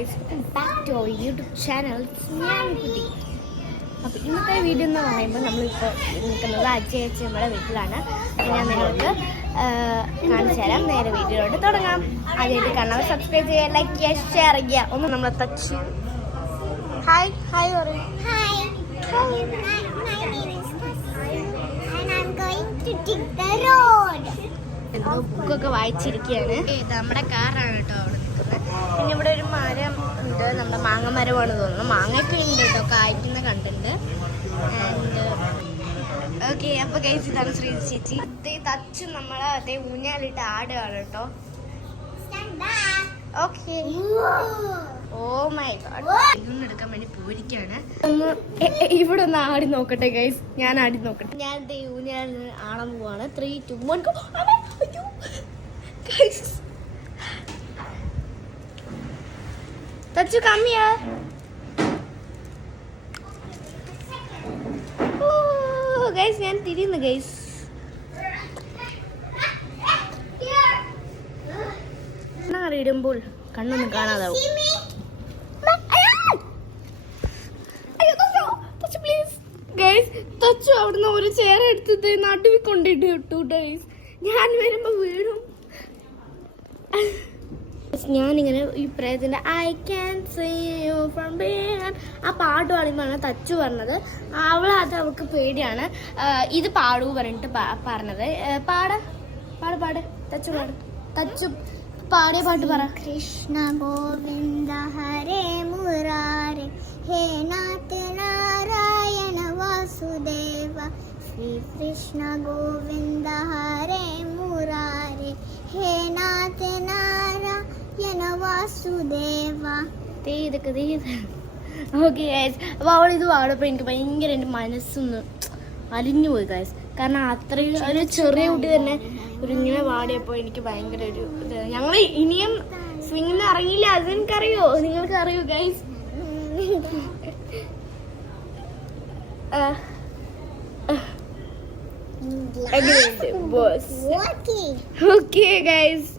Guys, back to our YouTube channel ഞാൻ കുട്ടി. അപ്പോൾ ഇന്നത്തെ വീഡിയോ എന്ന് പറയുമ്പോൾ നമ്മളിപ്പോൾ നിൽക്കുന്നത് അജയച്ച് നമ്മുടെ വീട്ടിലാണ്. ഞാൻ നിങ്ങൾക്ക് കാണിച്ചു തരാം. നേരെ വീഡിയോയോട് തുടങ്ങാം. ആദ്യമായിട്ട് കാണാൻ സബ്സ്ക്രൈബ് ചെയ്യുക, ലൈക്ക് ചെയ്യുക, ഷെയർ ചെയ്യുക. ഒന്ന് നമ്മളെ ടച്ച് ഹായ് ഹായ് പറയും. ബുക്കൊക്കെ വായിച്ചിരിക്കുകയാണ്. ഇത് നമ്മുടെ കാറാണ് കേട്ടോ അവിടെ നിൽക്കുന്നത്. പിന്നെ ഇവിടെ ഒരു മരം ഉണ്ട്, നമ്മുടെ മാങ്ങ മരമാണ് തോന്നുന്നു. മാങ്ങയൊക്കെ ഉണ്ട് കേട്ടോ, കായ്ക്കുന്ന കണ്ടുണ്ട്. ആൻഡ് ഓക്കെ, അപ്പോൾ ഗൈസ് ഇതാണ് ശ്രീ ചേച്ചി. അതേ തച്ചു നമ്മളെ അതേ ഊഞ്ഞാലിട്ട് ആടുകയാണ് കേട്ടോ. ഓക്കെ, ഓ മൈ ഗോഡ്, ഇതൊന്നും എടുക്കാൻ വേണ്ടി പോയിരിക്കുകയാണ്. ഇവിടെ ഒന്ന് ആടി നോക്കട്ടെ ഗൈസ്, ഞാൻ ആടി നോക്കട്ടെ. ഞാൻ ഊഞ്ഞാലിന് ആടാൻ പോവാണ്. 3, 2, 1 go. Guys, Tachu, come here. Oh, guys, ഞാൻ തിരിയുന്നു ഗൈസ്. ഇടുമ്പോൾ കണ്ണൊന്നും കാണാതാവും. തച്ചു അവിടുന്ന് ഒരു ചെയർ എടുത്തത് നടുവിൽ കൊണ്ടിട്ട് ഇട്ടു ഗൈസ്. ഞാൻ വരുമ്പോ വീഴും. ഞാനിങ്ങനെ ഈ പ്രേതത്തിന്റെ I can see you from behind ആ പാട്ട് പാടുമ്പോഴാണ് തച്ചു പറഞ്ഞത്. അത് അവൾക്ക് പേടിയാണ്. ഇത് പാടൂ പറഞ്ഞിട്ട് പറഞ്ഞത്. പാട് തച്ചു പാട്. തച്ചു പാടിയ പാട്ട് പറ. കൃഷ്ണ ഗോവിന്ദ ഹരേ മുരാരേ ഹേ നാഥ നാരായണ വാസുദേവ ശ്രീ കൃഷ്ണ ഗോവിന്ദ ഹരേ മുരാരേ ഹേ നാഥ നാരായണ വാസുദേവ. ഓക്കെ ഗൈസ്, അപ്പോൾ അവൾ ഇത് പാടപ്പോൾ എനിക്ക് ഭയങ്കര എൻ്റെ മനസ്സൊന്ന് അലിഞ്ഞു പോയി ഗൈസ്. കാരണം അത്രയും ഒരു ചെറിയ കുട്ടി തന്നെ ഒരു ഇങ്ങനെ പാടിയപ്പോൾ എനിക്ക് ഭയങ്കര ഒരു ഇത്. ഞങ്ങൾ ഇനിയും സ്വിങ്ങിന് ഇറങ്ങിയില്ല, അതെനിക്കറിയോ, നിങ്ങൾക്ക് അറിയോ ഗൈസ്. Okay guys,